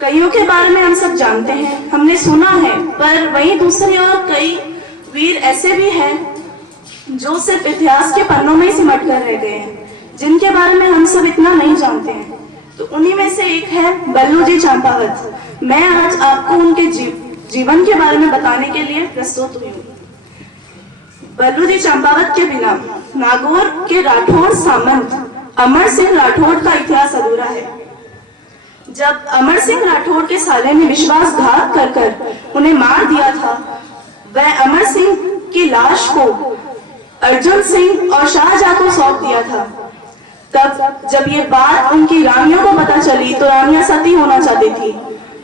कईयों के बारे में हम सब जानते हैं, हमने सुना है, पर वहीं दूसरी ओर कई वीर ऐसे भी हैं जो सिर्फ इतिहास के पन्नों में ही सिमट कर रह गए हैं, जिनके बारे में हम सब इतना नहीं जानते हैं। तो उन्हीं में से एक है बल्लू जी चंपावत। मैं आज आपको उनके जीवन के बारे में बताने के लिए प्रस्तुत हुई हूँ। बल्लू जी चंपावत के बिना नागौर के राठौड़ सामंत अमर सिंह राठौड़ का इतिहास अधूरा है। जब अमर सिंह राठौड़ के साले ने विश्वासघात कर उन्हें मार दिया था, वह अमर सिंह की लाश को अर्जुन सिंह और शाहजहां को सौंप दिया था। तब जब ये बात उनकी रानियों को पता चली तो रानियां सती होना चाहती थी,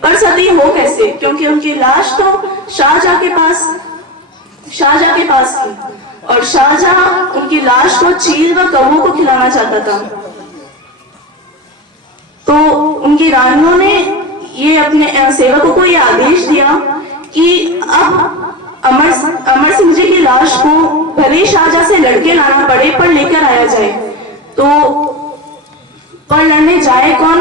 पर सती हो कैसे, क्योंकि उनकी लाश तो शाहजहां के पास थी और शाहजहां उनकी लाश को चील व कौवों को खिलाना चाहता था। तो उनकी रानियों ने ये अपने सेवकों को ये आदेश दिया कि अब अमर सिंह जी की लाश को भले शाहजहां से लड़के लाना पड़े पर लेकर आया जाए। तो पर लड़ने जाए कौन?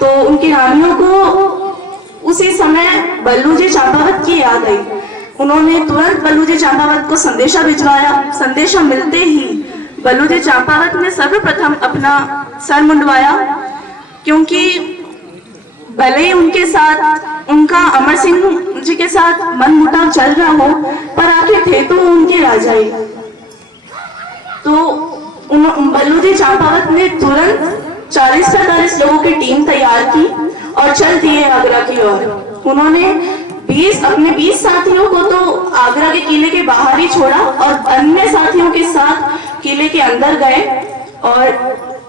तो उनकी रानियों को उसी समय बल्लू जी चंपावत की याद आई। उन्होंने तुरंत बल्लू जी चंपावत को संदेशा भिजवाया। संदेशा मिलते ही बल्लू जी चंपावत ने सर्वप्रथम अपना सर मुंडवाया, क्योंकि भले ही उनके साथ उनका अमर सिंह जी के साथ मनमुटाव चल रहा हो, पर आखिर थे तो उनके राजा ही। तो बल्लू जी चंपावत ने तुरंत 40-45 लोगों की टीम तैयार की और चल दिए आगरा की ओर। उन्होंने अपने 20 साथियों को तो आगरा के किले के बाहर ही छोड़ा और अन्य साथियों के साथ किले के अंदर गए और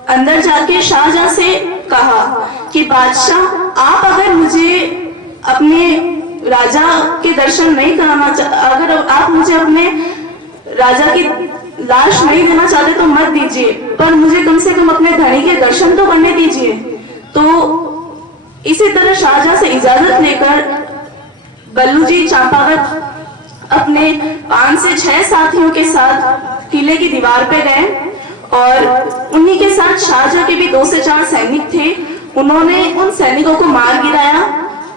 अंदर जाके शाहजहां से कहा कि बादशाह, आप अगर मुझे अपने राजा के दर्शन नहीं कराना, अगर आप मुझे अपने राजा की लाश नहीं देना चाहते तो मत दीजिए, पर मुझे कम से कम अपने धनी के दर्शन तो करने दीजिए। तो इसी तरह शाहजहां से इजाजत लेकर बल्लू जी चंपावत अपने 5 से 6 साथियों के साथ किले की दीवार पे गए और उन्हीं के साथ शाहजहां के भी 2 से 4 सैनिक थे। उन्होंने उन सैनिकों को मार गिराया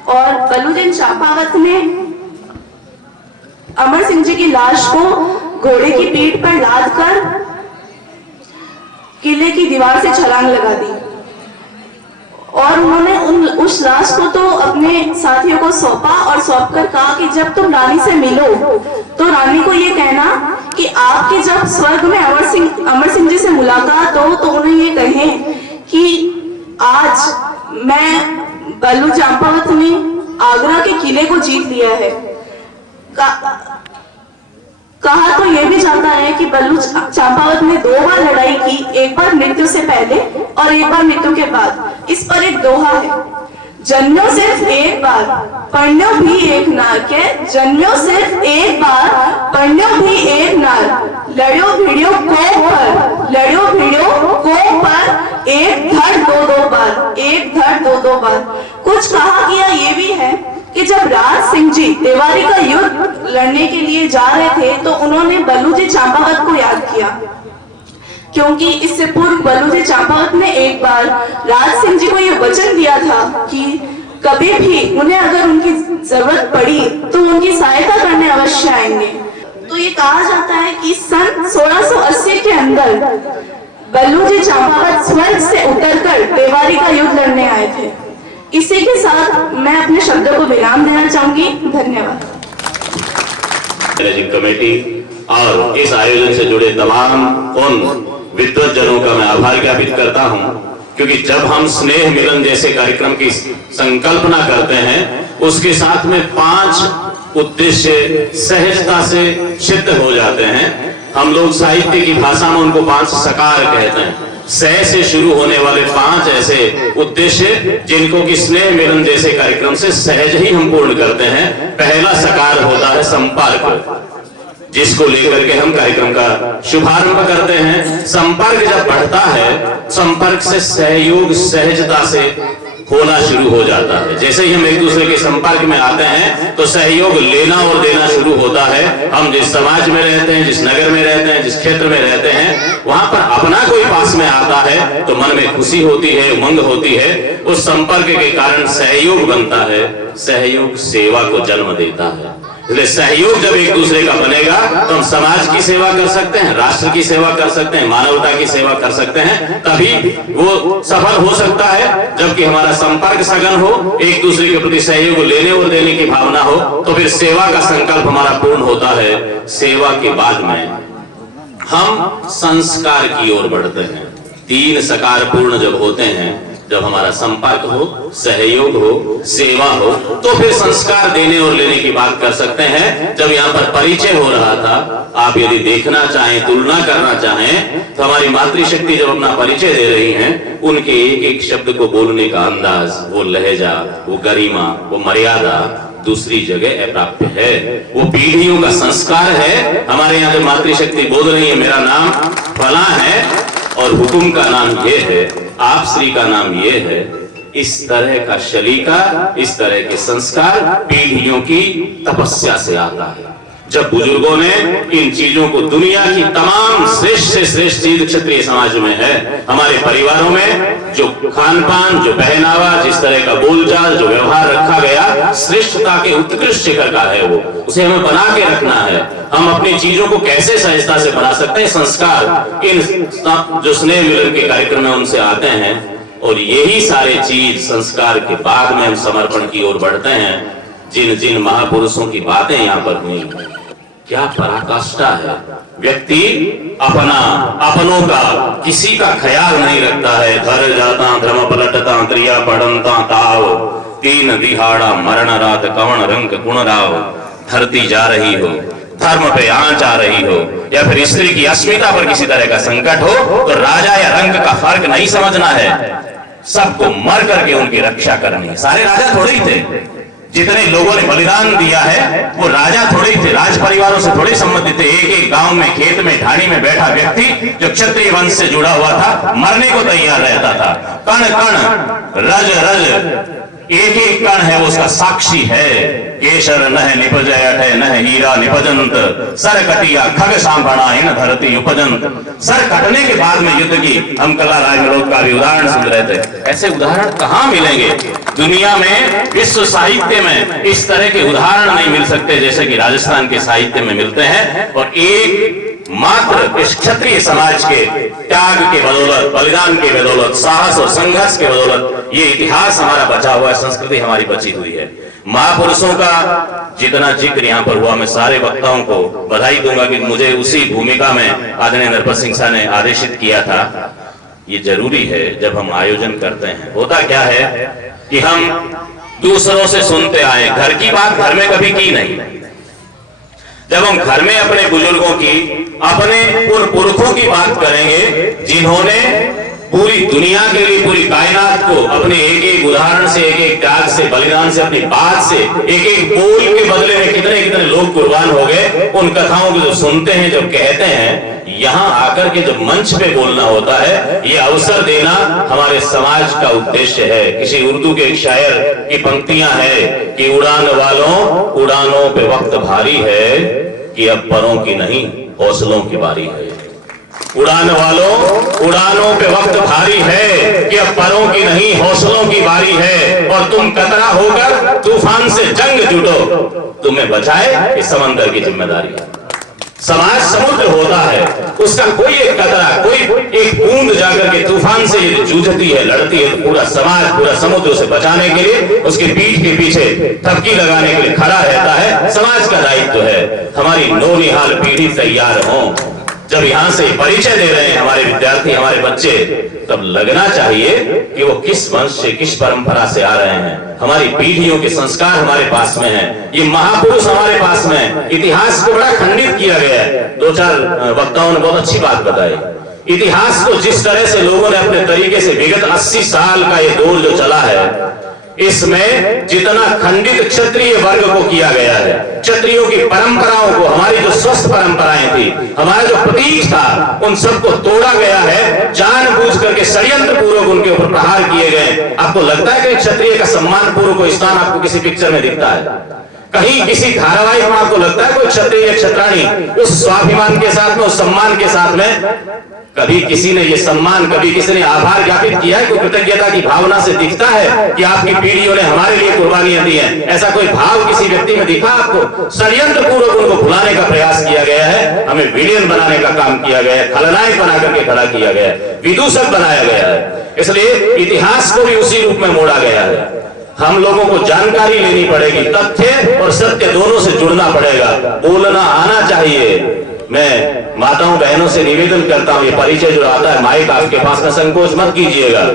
और बल्लू जी चंपावत ने अमर सिंह जी की लाश को घोड़े की पीठ पर लादकर किले की दीवार से छलांग लगा दी और उन्होंने उस लाश को तो अपने साथियों को सौंपा और सौंपकर कहा कि जब तुम रानी से मिलो तो रानी को ये कहना कि आपकी जब स्वर्ग में अमर सिंह जी से मुलाकात हो तो उन्हें ये कहें कि आज मैं बल्लू चंपावत ने आगरा के किले को जीत लिया है। कहा तो यह भी जाता है कि बल्लू चंपावत ने 2 बार लड़ाई की, एक बार मृत्यु से पहले और एक बार मृत्यु के बाद। इस पर एक दोहा है, जन्म्यो सिर्फ एक बार पढ़न्यो भी एक नार के, जन्म्यो सिर्फ एक बार पढ़न्यो भी एक नार, लड़ो भिड़ो को पर एक धड़ 2-2 बार, एक धड़ 2-2 बार। कुछ कहा गया ये भी है कि जब राज सिंह जी तिवारी का युद्ध लड़ने के लिए जा रहे थे तो उन्होंने बल्लू जी चंपावत को याद किया, क्योंकि इससे पूर्व बल्लू जी चंपावत ने एक बार राज सिंह जी को यह वचन दिया था कि कभी भी उन्हें अगर उनकी जरूरत पड़ी तो उनकी सहायता करने अवश्य आएंगे। तो ये कहा जाता है कि सन 1680 के अंदर बल्लू जी चंपावत स्वर्ग से उतरकर तिवारी का युद्ध लड़ने आए थे। इसी के साथ मैं अपने शब्दों को विराम देना चाहूंगी। धन्यवाद। कमेटी और इस आयोजन से जुड़े तमाम उन विद्वत जनों का मैं आभार ज्ञापित करता हूं, क्योंकि जब हम स्नेह मिलन जैसे कार्यक्रम की संकल्पना करते हैं उसके साथ में 5 उद्देश्य सहजता से सिद्ध हो जाते हैं। हम लोग साहित्य की भाषा में उनको 5 सकार कहते हैं। सह से शुरू होने वाले 5 ऐसे उद्देश्य जिनको कि स्नेह मिलन जैसे कार्यक्रम से सहज ही हम पूर्ण करते हैं। पहला सकार होता है संपर्क, जिसको लेकर के हम कार्यक्रम का शुभारंभ करते हैं। संपर्क जब बढ़ता है, संपर्क से सहयोग सहजता से होना शुरू हो जाता है। जैसे ही हम एक दूसरे के संपर्क में आते हैं तो सहयोग लेना और देना शुरू होता है। हम जिस समाज में रहते हैं, जिस नगर में रहते हैं, जिस क्षेत्र में रहते हैं, वहां पर अपना कोई पास में आता है तो मन में खुशी होती है, उमंग होती है। उस संपर्क के कारण सहयोग बनता है। सहयोग सेवा को जन्म देता है। इसलिए सहयोग जब एक दूसरे का बनेगा तो हम समाज की सेवा कर सकते हैं, राष्ट्र की सेवा कर सकते हैं, मानवता की सेवा कर सकते हैं, तभी वो सफल हो सकता है। जबकि हमारा संपर्क सघन हो, एक दूसरे के प्रति सहयोग लेने और देने की भावना हो, तो फिर सेवा का संकल्प हमारा पूर्ण होता है। सेवा के बाद में हम संस्कार की ओर बढ़ते हैं। 3 सकार पूर्ण जब होते हैं, जब हमारा संपर्क हो, सहयोग हो, सेवा हो, तो फिर संस्कार देने और लेने की बात कर सकते हैं। जब यहाँ पर परिचय हो रहा था, आप यदि देखना चाहें, तुलना करना चाहें, तो हमारी मातृशक्ति जब अपना परिचय दे रही हैं, उनके एक एक शब्द को बोलने का अंदाज, वो लहजा, वो गरिमा, वो मर्यादा दूसरी जगह अप्राप्य है। वो पीढ़ियों का संस्कार है। हमारे यहाँ जो मातृशक्ति बोल रही है, मेरा नाम फला है और हुकुम का नाम ये है, आप श्री का नाम ये है, इस तरह का शलीका, इस तरह के संस्कार पीढ़ियों की तपस्या से आता है। जब बुजुर्गों ने इन चीजों को, दुनिया की तमाम श्रेष्ठ से श्रेष्ठ चीज क्षत्रिय समाज में है। हमारे परिवारों में जो खान पान, जो पहनावा, जिस तरह का बोलचाल, जो व्यवहार रखा गया, श्रेष्ठता के उत्कृष्ट शिखर का है। वो उसे हमें बना के रखना है। हम अपनी चीजों को कैसे सहजता से बना सकते हैं? संस्कार, इन जो स्नेह मिलन के कार्यक्रम में उनसे आते हैं, और यही सारे चीज संस्कार के बाद में हम समर्पण की ओर बढ़ते हैं। जिन जिन महापुरुषों की बातें यहाँ पर हुई, क्या पराकाष्ठा है। व्यक्ति अपनों का, किसी का ख्याल नहीं रखता है। घर जाता धर्म पलटता, त्रिया पड़नता ताव, 3 दिहाड़ा मरण रात, कवण रंग गुण राव। धरती जा रही हो, धर्म पे आंच आ रही हो, या फिर स्त्री की अस्मिता पर किसी तरह का संकट हो, तो राजा या रंग का फर्क नहीं समझना है। सबको मर करके उनकी रक्षा करनी है। सारे राजा थोड़े ही थे। जितने लोगों ने बलिदान दिया है वो राजा थोड़े ही थे, राज परिवारों से थोड़े संबंधित थे। एक एक गांव में, खेत में, ढाणी में बैठा व्यक्ति जो क्षत्रिय वंश से जुड़ा हुआ था, मरने को तैयार रहता था। कण कण, रज रज, एक एक कण है वो उसका साक्षी है। केशर नह निपजय अठे नह हीरा निपजंत, सर कटिया खग सांभणा इन धरती उपजंत। सर कटने के बाद में युद्ध की हम कला राजमलोक का भी उदाहरण सुन रहे थे। ऐसे उदाहरण कहाँ मिलेंगे? दुनिया में, विश्व साहित्य में इस तरह के उदाहरण नहीं मिल सकते जैसे कि राजस्थान के साहित्य में मिलते हैं। और एक मात्र इस क्षत्रिय समाज के त्याग के बदौलत, बलिदान के बदौलत, साहस और संघर्ष के बदौलत ये इतिहास हमारा बचा हुआ है, संस्कृति हमारी बची हुई है। महापुरुषों का जितना जिक्र यहाँ पर हुआ, मैं सारे वक्ताओं को बधाई दूंगा कि मुझे उसी भूमिका में आदरणीय नरपत सिंह साहब ने आदेशित किया था। ये जरूरी है जब हम आयोजन करते हैं। होता क्या है कि हम दूसरों से सुनते आए, घर की बात घर में कभी की नहीं। जब हम घर में अपने बुजुर्गों की, अपने पुरखों की बात करेंगे, जिन्होंने पूरी दुनिया के लिए, पूरी कायनात को अपने एक एक उदाहरण से, एक एक त्याग से, बलिदान से, अपनी बात से, एक एक बोल के बदले में कितने कितने लोग कुर्बान हो गए, उन कथाओं को जो सुनते हैं, जब कहते हैं, यहाँ आकर के जब मंच पे बोलना होता है, ये अवसर देना हमारे समाज का उद्देश्य है। किसी उर्दू के एक शायर की पंक्तियां है कि उड़ान वालों उड़ानों पे वक्त भारी है, कि अब परों की नहीं हौसलों की बारी है। उड़ान वालों उड़ानों पे वक्त भारी है, कि अब परों की नहीं हौसलों की बारी है। और तुम कतरा होकर तूफान से जंग जुटो, तुम्हें बचाए इस समंदर की जिम्मेदारी है। समाज समुद्र होता है, उसका कोई एक कतरा, कोई एक बूंद जाकर के तूफान से जूझती है, लड़ती है, तो पूरा समाज, पूरा समुद्र उसे बचाने के लिए, उसके पीठ के पीछे थपकी लगाने के लिए खड़ा रहता है। समाज का दायित्व है हमारी नौनिहाल पीढ़ी तैयार हो। जब यहाँ से परिचय दे रहे हैं हमारे विद्यार्थी, हमारे बच्चे, तब लगना चाहिए कि वो किस वंश से, किस परंपरा से आ रहे हैं। हमारी पीढ़ियों के संस्कार हमारे पास में हैं, ये महापुरुष हमारे पास में हैं। इतिहास को बड़ा खंडित किया गया है। 2-4 वक्ताओं ने बहुत अच्छी बात बताई। इतिहास को जिस तरह से लोगों ने अपने तरीके से, विगत 80 साल का ये दौर जो चला है, इसमें जितना खंडित क्षत्रिय वर्ग को किया गया है, क्षत्रियों की परंपराओं को, हमारी जो स्वस्थ परंपराएं थी, हमारा जो प्रतीक था, उन सबको तोड़ा गया है। जानबूझ करके षड्यंत्र पूर्वक उनके ऊपर प्रहार किए गए। आपको लगता है कि क्षत्रिय का सम्मान पूर्वक कोई स्थान आपको किसी पिक्चर में दिखता है? कहीं किसी धारावाहिक में आपको लगता है कोई क्षत्रिय क्षत्राणी उस स्वाभिमान के साथ में, उस सम्मान के साथ में? कभी किसी ने ये सम्मान, कभी किसी ने आभार ज्ञापित किया है? कोई कृतज्ञता की भावना से दिखता है कि आपकी पीढ़ियों ने हमारे लिए कुर्बानियां दी हैं? ऐसा कोई भाव किसी व्यक्ति में दिखा आपको? षड्यंत्र पूर्वक उनको भुलाने का प्रयास किया गया है, हमें विलेन बनाने का काम किया गया है, खलनायक बना करके खड़ा किया गया है, विदूषक बनाया गया है। इसलिए इतिहास को भी उसी रूप में मोड़ा गया है। हम लोगों को जानकारी लेनी पड़ेगी, तथ्य और सत्य दोनों से जुड़ना पड़ेगा, बोलना आना चाहिए। मैं माताओं बहनों से निवेदन करता हूं, ये परिचय जो आता है माइक आपके पास में, संकोच मत कीजिएगा।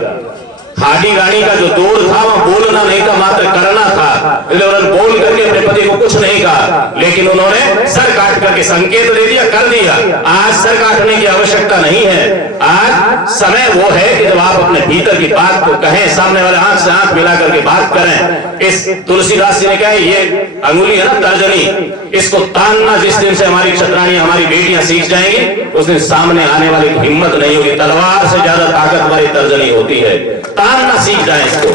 हाडी रानी का जो दौर था वह बोलना नहीं था, मात्र करना था। उन्होंने बोल करके अपने पति को कुछ नहीं कहा, लेकिन उन्होंने सर काट करके संकेत दे दिया, कर दिया। आज सर काटने की आवश्यकता नहीं है। आज समय वो है कि जब आप अपने भीतर की बात को कहें, सामने वाले आंख से आंख मिला करके बात करें। इस तुलसीदास जी ने कहा, ये अंगुली है ना तर्जनी, इसको तानना जिस दिन से हमारी क्षत्राणियां, हमारी बेटियां सीख जाएंगी, उस दिन सामने आने वाली की हिम्मत नहीं होगी। तलवार से ज्यादा ताकत वाली तर्जनी होती है। तानना सीख जाए इसको।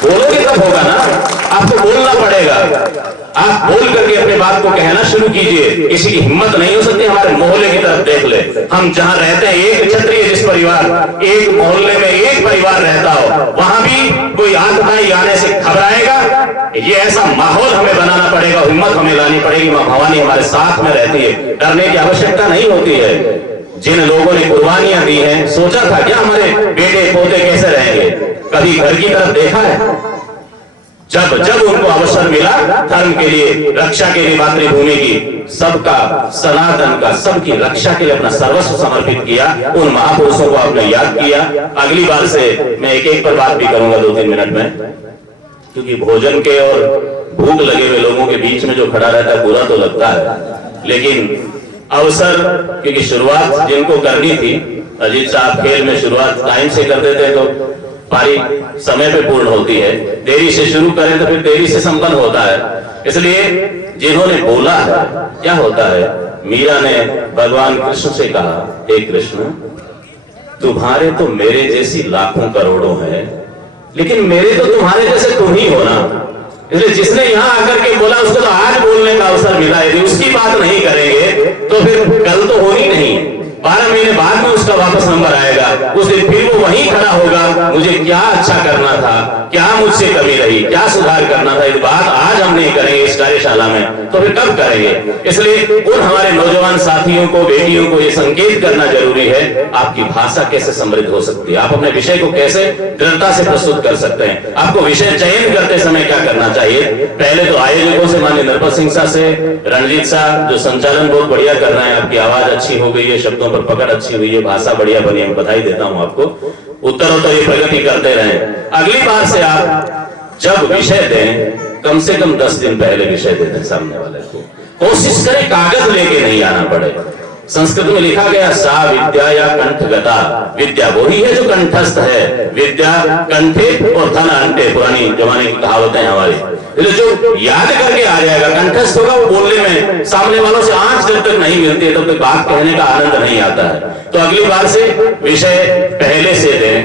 बोलोगे तब होगा ना, आपको बोलना पड़ेगा। आप बोल करके अपने बात को कहना शुरू कीजिए। किसी की हिम्मत नहीं हो सकती। हमारे मोहल्ले की तरफ देख ले, हम जहां रहते हैं, एक क्षत्रिय जिस परिवार, एक मोहल्ले में एक परिवार रहता हो, वहां भी कोई आतंकी आने से घबराएगा। ये ऐसा माहौल हमें बनाना पड़ेगा, हिम्मत हमें लानी पड़ेगी। मां भवानी हमारे साथ में रहती है, डरने की आवश्यकता नहीं होती है। जिन लोगों ने कुर्बानियां दी हैं, सोचा था क्या हमारे बेटे पोते कैसे रहेंगे? कभी घर की तरफ देखा है? जब जब उनको अवसर मिला धर्म के लिए, रक्षा के लिए, मातृभूमि की, सबका, सनातन का, सबकी रक्षा के लिए अपना सर्वस्व समर्पित किया। उन महापुरुषों को आपने याद किया। अगली बार से मैं एक एक पर बात भी करूंगा 2-3 मिनट में, क्योंकि भोजन के और भूख लगे हुए लोगों के बीच में जो खड़ा रहता है बुरा तो लगता है, लेकिन अवसर, क्योंकि शुरुआत जिनको करनी थी, अजीत साहब खेल में शुरुआत टाइम से कर देते तो पारी समय पे पूर्ण होती है, देरी से शुरू करें तो फिर देरी से संपन्न होता है। इसलिए जिन्होंने बोला है, क्या होता है, मीरा ने भगवान कृष्ण से कहा, हे कृष्ण, तुम्हारे तो मेरे जैसी लाखों करोड़ों हैं, लेकिन मेरे तो तुम्हारे जैसे तुम ही हो ना। इसलिए जिसने यहाँ आकर के बोला उसको तो आज बोलने का अवसर मिला है। उसकी बात नहीं करेंगे तो फिर कल तो होनी नहीं, 12 महीने बाद में उसका वापस नंबर आएगा। उस दिन फिर वो वहीं खड़ा होगा, मुझे क्या अच्छा करना था, क्या मुझसे कमी रही, क्या सुधार करना था। इस बात आज हम नहीं करेंगे इस कार्यशाला में, तो फिर कब करेंगे? इसलिए उन हमारे नौजवान साथियों को, बेटियों को ये संकेत करना जरूरी है, आपकी भाषा कैसे समृद्ध हो सकती है, आप अपने विषय को कैसे दृढ़ता से प्रस्तुत कर सकते हैं, आपको विषय चयन करते समय क्या करना चाहिए। पहले तो आयोजकों से, माननीय नरपत सिंह साहब से, रणजीत साहब जो संचालन बहुत बढ़िया कर रहे हैं, आपकी आवाज अच्छी हो गई है, शब्दों पर पकड़ अच्छी हुई है, भाषा बढ़िया बनी है, बधाई देता हूं आपको। उत्तरोत्तर ये प्रगति करते रहें। अगली बार से आप जब विषय दें, कम से कम 10 दिन पहले विषय दे दें सामने वाले को। कोशिश करें कागज लेके नहीं आना पड़े। संस्कृत में लिखा गया, सा विद्या या कंठगता, विद्या वही है जो कंठस्थ है, विद्या कंठे और धन अंटे, पुरानी जमाने की कहावतें हमारी। जो याद करके आ जाएगा, कंठस्थ होगा, वो बोलने में सामने वालों से आंख जब तक नहीं मिलती है तब तक बात कहने का आनंद नहीं आता है। तो अगली बार से विषय पहले से दें,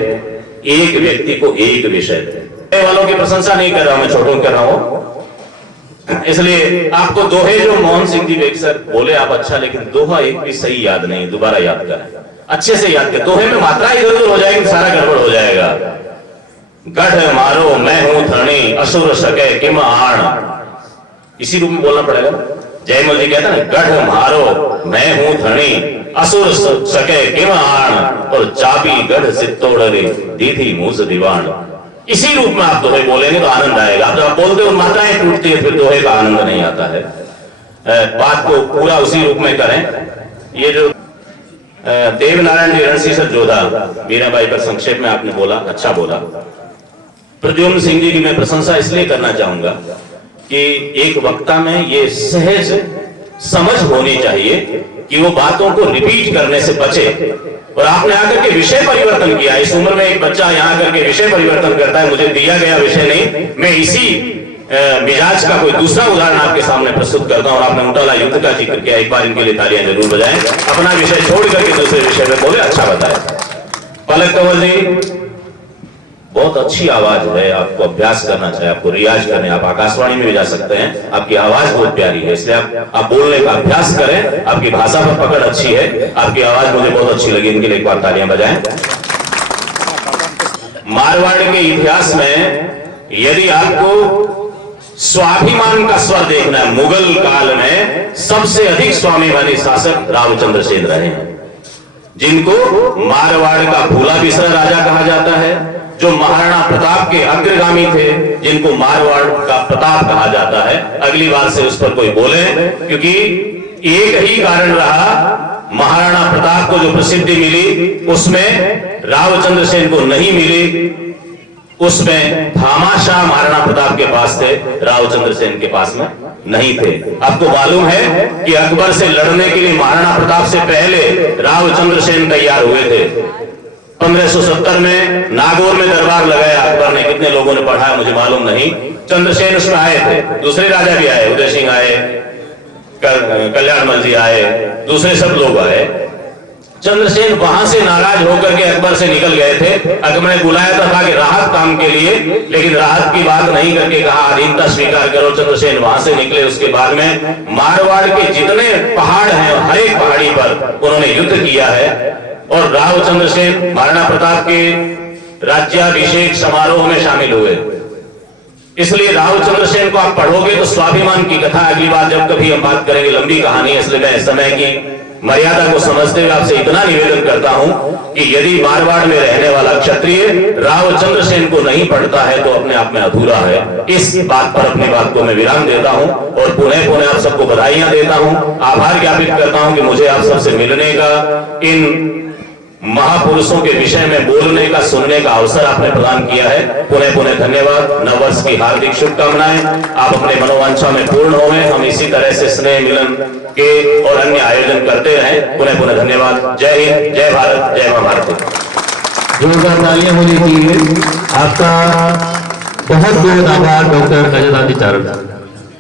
एक व्यक्ति को एक विषय दें। वालों की प्रशंसा नहीं कर रहा हूं मैं, छोटों कर रहा हूं। इसलिए आपको दोहे जो मोहन सिंह जी बेग सर बोले आप अच्छा, लेकिन दोहा एक भी सही याद नहीं, दोबारा याद करें, अच्छे से याद करें। दोहे में मात्रा इधर उधर हो जाएगी, सारा गड़बड़ हो जाएगा। गढ़ मारो मैं हूं धनी, असुर सके किम आण, इसी रूप में बोलना पड़ेगा। जयमल जी कहते हैं, गढ़ मारो मैं हूं धनी, असुर सके किम आण, और चाबी गढ़ सित्तोड़ रे दीधी मूस दीवान। इसी रूप में आप दोहे बोलेंगे तो आनंद आएगा। आप जब बोलते हो मात्राएं टूटती है, फिर दोहे का आनंद नहीं आता है। बात को पूरा उसी रूप में करें। ये जो देवनारायण जी रणसी सर जोधा, मीराबाई पर संक्षेप में आपने बोला, अच्छा बोला। प्रद्युम्न सिंह जी की मैं प्रशंसा इसलिए करना चाहूंगा कि एक वक्ता में ये सहज समझ होनी चाहिए कि वो बातों को रिपीट करने से बचे। और आपने आकर के विषय परिवर्तन किया। इस उम्र में एक बच्चा यहाँ आकर के विषय परिवर्तन करता है, मुझे दिया गया विषय नहीं, मैं इसी मिजाज का कोई दूसरा उदाहरण आपके सामने प्रस्तुत करता हूं। और आपने मुटाला युद्ध का जिक्र किया, एक बार इनके लिए तालियां जरूर बजाएं। अपना विषय छोड़ करके दूसरे विषय में बोले, अच्छा बताए। पलक कंवर जी, बहुत अच्छी आवाज है, आपको अभ्यास करना चाहिए, आपको रियाज करने, आप आकाशवाणी में भी जा सकते हैं, आपकी आवाज बहुत प्यारी है, इसलिए आप बोलने का अभ्यास करें। आपकी भाषा पर पकड़ अच्छी है, आपकी आवाज मुझे बहुत अच्छी लगी, इनके लिए एक बार तालियां बजाएं। मारवाड़ के इतिहास में यदि आपको स्वाभिमान का स्वर देखना है, मुगल काल में सबसे अधिक स्वाभिमानी शासक रावचंद्र सेन रहे हैं, जिनको मारवाड़ का भूला बिसरा राजा कहा जाता है, जो महाराणा प्रताप के अग्रगामी थे, जिनको मारवाड़ का प्रताप कहा जाता है। अगली बार से उस पर कोई बोले, क्योंकि एक ही कारण रहा, महाराणा प्रताप को जो प्रसिद्धि मिली उसमें रावचंद्र सेन को नहीं मिली। उसमें भामाशाह महाराणा प्रताप के पास थे, रावचंद्र सेन के पास में नहीं थे। आपको मालूम है कि अकबर से लड़ने के लिए महाराणा प्रताप से पहले रावचंद्र सेन तैयार हुए थे। 1570 में नागौर में दरबार लगाया अकबर ने, कितने लोगों ने पढ़ा है मुझे मालूम नहीं। चंद्रसेन उसमें आए थे, दूसरे राजा भी आए, उदय सिंह आए, कल्याणमल जी आए, दूसरे सब लोग आए। चंद्रसेन वहां से नाराज होकर के अकबर से निकल गए थे। अकबर ने बुलाया था कि राहत काम के लिए, लेकिन राहत की बात नहीं करके कहा अधीनता स्वीकार करो। चंद्रसेन वहां से निकले। उसके बाद में मारवाड़ के जितने पहाड़ हैं, हर एक पहाड़ी पर उन्होंने युद्ध किया है। और रावचंद्र सेन महाराणा प्रताप के राज्याभिषेक समारोह में शामिल हुए। इसलिए रावचंद्र सेन को आप पढ़ोगे तो स्वाभिमान की कथा अगली बार जब कभी हम बात करेंगे, लंबी कहानी है, इसलिए मैं समय की मर्यादा को समझते हुए आपसे इतना निवेदन करता हूं कि यदि मारवाड़ में रहने वाला क्षत्रिय रावचंद्र सेन को नहीं पढ़ता है तो अपने आप में अधूरा है। इस बात पर अपनी बात को मैं विराम देता हूं और पुनः पुनः आप सबको बधाइयां देता हूं, आभार ज्ञापित करता हूं कि मुझे आप सबसे मिलने का, इन महापुरुषों के विषय में बोलने का, सुनने का अवसर आपने प्रदान किया है। पुनः पुनः धन्यवाद। नववर्ष की हार्दिक शुभकामनाएं। आप अपने मनोवांछा में पूर्ण होवे। हम इसी तरह से स्नेह मिलन के और अन्य आयोजन करते रहें। पुनः पुनः धन्यवाद। जय हिंद, जय भारत, जय मां भारती। जोरदार तालियां होनी चाहिए। आपका बहुत बहुत आभार डॉक्टर गजलादी चारण।